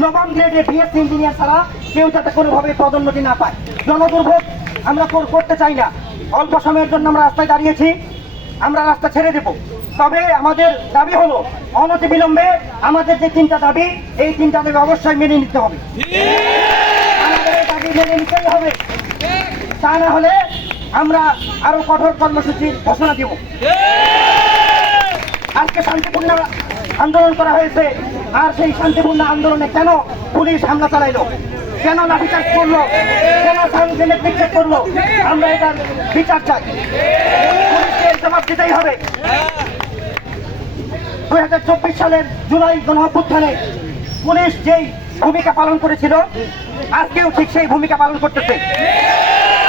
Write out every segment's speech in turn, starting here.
নবম গ্রেডে BS engineer ছাড়া কেউ যাতে কোনোভাবে পদোন্নতি না পায়। জনদুর্ভোগ আমরা করতে চাই না। অল্প সময়ের জন্য আমরা রাস্তায় দাঁড়িয়েছি। আমরা রাস্তা ছেড়ে দেব। তবে আমাদের দাবি হলো অনতি বিলম্বে আমাদের যে তিনটা দাবি, এই তিনটা দাবি অবশ্যই মেনে নিতে হবে। আমাদের দাবি মেনে নিতেই হবে। তা না হলে আমরা আরও কঠোর কর্মসূচির ঘোষণা দেব। আজকে শান্তিপূর্ণ আন্দোলন করা হয়েছে। আর সেই শান্তিপূর্ণ আন্দোলনে কেন পুলিশ হামলা চালাইলো? কেন লাঠিচার্জ করল? কেন সাংবিধানিক নিক্ষেপ করল? আমরা এটার বিচার চাই। পুলিশকে জবাব দিতেই হবে। দুই হাজার চব্বিশ সালের জুলাই গণঅভ্যুত্থানে পুলিশ যেই ভূমিকা পালন করেছিল আজকেও ঠিক সেই ভূমিকা পালন করতেছে।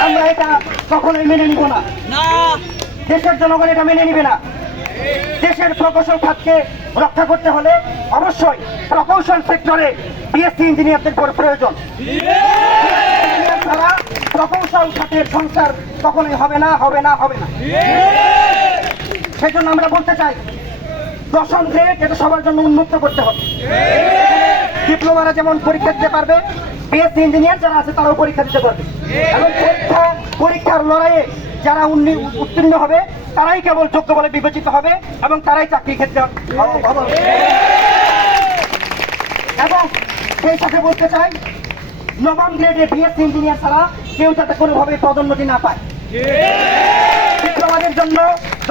আমরা এটা কখনোই মেনে নিব না। দেশের জনগণ এটা মেনে নিবে না। দেশের প্রকৌশল খাতকে রক্ষা করতে হলে অবশ্যই প্রকৌশল সেক্টরে বিএসসি ইঞ্জিনিয়ারদের পর প্রয়োজন। ছাড়া প্রকৌশল খাতের সংস্কার কখনোই হবে না হবে না হবে না। সেজন্য আমরা বলতে চাই, দশম গ্রেড এটা সবার জন্য উন্মুক্ত করতে হবে। ডিপ্লোমারা যেমন পরীক্ষা দিতে পারবে বিএসসি ইঞ্জিনিয়ার যারা আছে তারাও পরীক্ষা দিতে পারবে। এবং পরীক্ষা লড়াইয়ে যারা উত্তীর্ণ হবে, তারাই কেবল যোগ্য বলে বিবেচিত হবে এবং তারাই চাকরি ক্ষেত্রে এবং সেই সাথে বলতে চাই, নবম গ্রেডে বিএসসি ইঞ্জিনিয়ার ছাড়া কেউ যাতে কোনোভাবে পদোন্নতি না পায়। আমাদের জন্য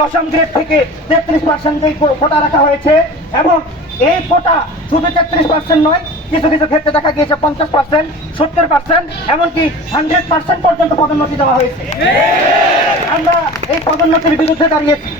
দশম গ্রেড থেকে তেত্রিশ পার্সেন্ট কোটা রাখা হয়েছে এবং এই কোটা শুধু তেত্রিশ পার্সেন্ট নয়, কিছু কিছু ক্ষেত্রে দেখা গিয়েছে পঞ্চাশ পার্সেন্ট সত্তর পার্সেন্ট এমনকি হান্ড্রেড পার্সেন্ট পর্যন্ত পদোন্নতি দেওয়া হয়েছে। আমরা এই পদোন্নতির বিরুদ্ধে দাঁড়িয়েছি।